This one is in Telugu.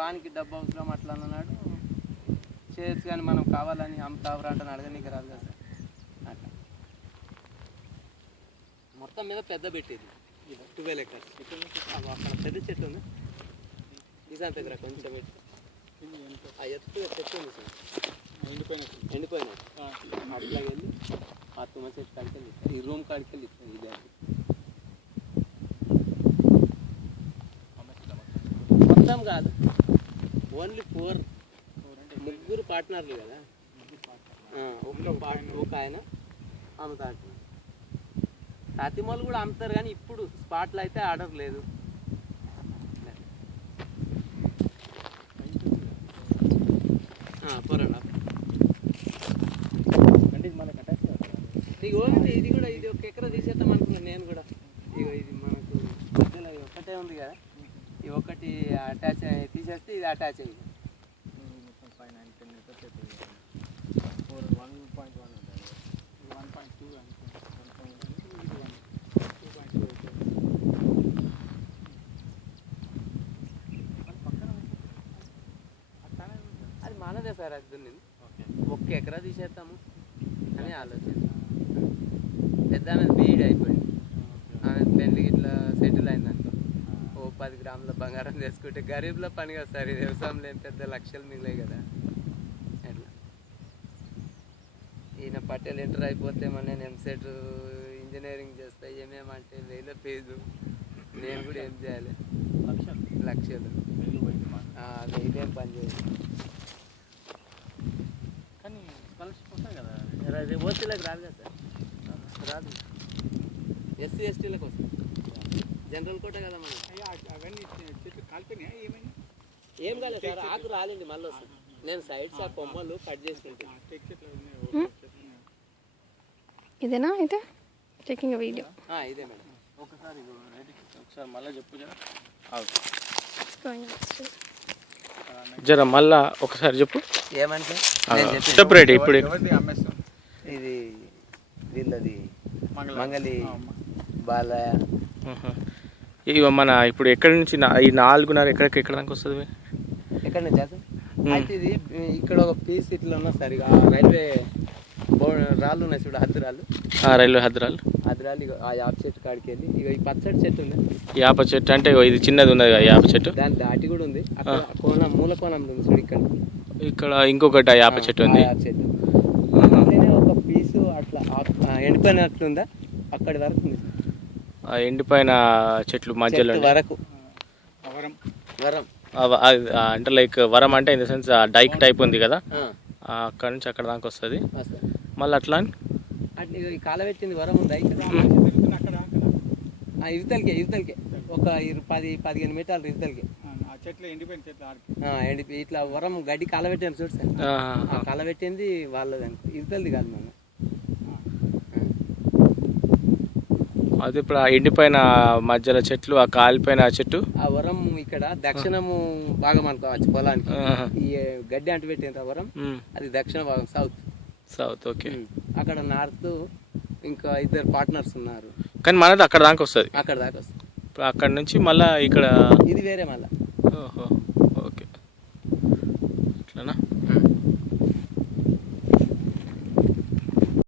వానికి డబ్బు అవసరం అట్లా అన్నాడు చేయొచ్చు, కానీ మనం కావాలని అమ్ముతావరా అంటే అడగనీకి రాదు కదా సార్. అట్లా మొత్తం మీద పెద్ద పెట్టేది 12 acres. అక్కడ పెద్ద చెట్టు ఉంది నిజాం దగ్గర కొంచెం ఆ ఎత్తు చెట్టు ఉంది సార్, ఎండిపోయిన అట్లా వెళ్ళి ఆ తుమ్మ చెట్టు కాడికి వెళ్ళి ఈ రూమ్ కాడికి వెళ్ళి ఇదే మొత్తం కాదు, ఓన్లీ 4 ముగ్గురు పార్ట్నర్లు కదా, ఒక ఆయన అమ్ముతాడు. ప్రతిమూలు కూడా అమ్ముతారు కానీ ఇప్పుడు స్పాట్లో అయితే ఆర్డర్ లేదు. ఇది కూడా ఇది 1 ఎకరా తీసేద్దాం అనుకున్నాను నేను కూడా. ఇగో ఇది మనకు మధ్యలో ఒకటే ఉంది కదా, ఈ ఒకటి అటాచ్ తీసేస్తే ఇది అటాచ్ అయ్యింది. అది మనదే సార్, అది 1 ఎకరా తీసేద్దాము అని ఆలోచన. పెద్ద అనేది బీడ్ అయిపోయింది, ఆమె పెళ్ళికి ఇట్లా సెటిల్ అయిందనుకో, 10 గ్రాముల బంగారం చేసుకుంటే గరీబ్లో పని కదా సార్. ఇది వ్యవసాయంలో ఏం పెద్ద లక్షలు మిగిలాయి కదా. అట్లా ఈయన పట్టేలు ఇంటర్ అయిపోతే నేను ఎంసెట్ ఇంజనీరింగ్ చేస్తా, ఏమేమంటే 1000 ఫీజు, నేను కూడా ఏం చేయాలి, లక్షలు ఇదేం పని చేయాలి. కానీ స్కాలర్షిప్ వస్తాయి కదా, ఓసీలకు రాదు కదా సార్, రాదు. ఎస్సీ ఎస్టీలకు వస్తుంది, జనరల్ కోట కదా మనం. అవన్నీ చెట్లు కాలిపోయినాయా ఏమైనా? ఏం కాలేదు సార్, ఆకు రాలండి మళ్ళీ వస్తుంది. నేను సైడ్స్ ఆ కొమ్మలు కట్ చేసుకుంటాను. ఇదేనా ఇదే టేకింగ్ వీడియో? ఇదే మేడం. ఒకసారి మళ్ళీ చెప్పు జర మళ్ళా ఒకసారి చెప్పు. ఏమంటే సెపరేట్ ఇప్పుడు ఇది వీళ్ళది మంగళి బాలయ్య. ఇవి మన ఇప్పుడు ఎక్కడి నుంచి ఈ 4.5 ఎక్కడ దాకా వస్తుంది? ఎక్కడి నుంచి అయితే ఇది ఇక్కడ ఒక పీస్ ఇట్లా ఉన్నా సార్, ఇక రైల్వే రాళ్ళు ఉన్నాయి చూడ, హద్దురాళ్ళు, రైల్వే హద్దురాళ్ళు ఇక ఆ యాప చెట్టు కాడికి వెళ్ళి ఇక ఈ పచ్చడి చెట్టు ఉంది. యాప చెట్టు అంటే ఇది చిన్నది ఉన్నది కదా యాప చెట్టు, దాని దాటి కూడా ఉంది. కోణం మూల కోణం ఉంది చూడు, ఇక్కడ ఇంకొకటి యాప చెట్టు ఉంది. యాప చెట్టు ఒక పీసు అట్లా ఎండిపోయినట్లుందా అక్కడి వరకు ఉంది. ఎండిపోయిన చెట్లు మధ్యలో వరకు వరం అంటే లైక్ వరం అంటే ఇన్ ద సెన్స్ డైక్ టైప్ ఉంది కదా, అక్కడ నుంచి అక్కడ దాకా వస్తుంది. మళ్ళీ అట్లా కాల పెట్టింది వరం ఉంది ఇవతలకే ఒక 10-15 మీటర్లు ఇవతలకి ఎండిపోయి ఇట్లా వరం గడ్డి కాలబెట్టాను చూడు సార్, కాలబెట్టింది వాళ్ళది అనుకో, ఇవతలది కాదు మనం. అది ఇప్పుడు ఆ ఎండిపోయిన మధ్యలో చెట్లు, ఆ కాలిపోయిన చెట్టు, ఆ వరం ఇక్కడ దక్షిణము భాగం అనుకోవచ్చు పొలానికి. ఈ గడ్డి అంటు పెట్టిన వరం అది దక్షిణ భాగం, సౌత్. ఓకే. అక్కడ నార్త్ ఇంకా 2 పార్ట్నర్స్ ఉన్నారు, కానీ మనది అక్కడ దాకా వస్తుంది. అక్కడ దాకా వస్తుంది. అక్కడ నుంచి మళ్ళీ ఇక్కడ ఇది వేరే మళ్ళీ. ఓహో.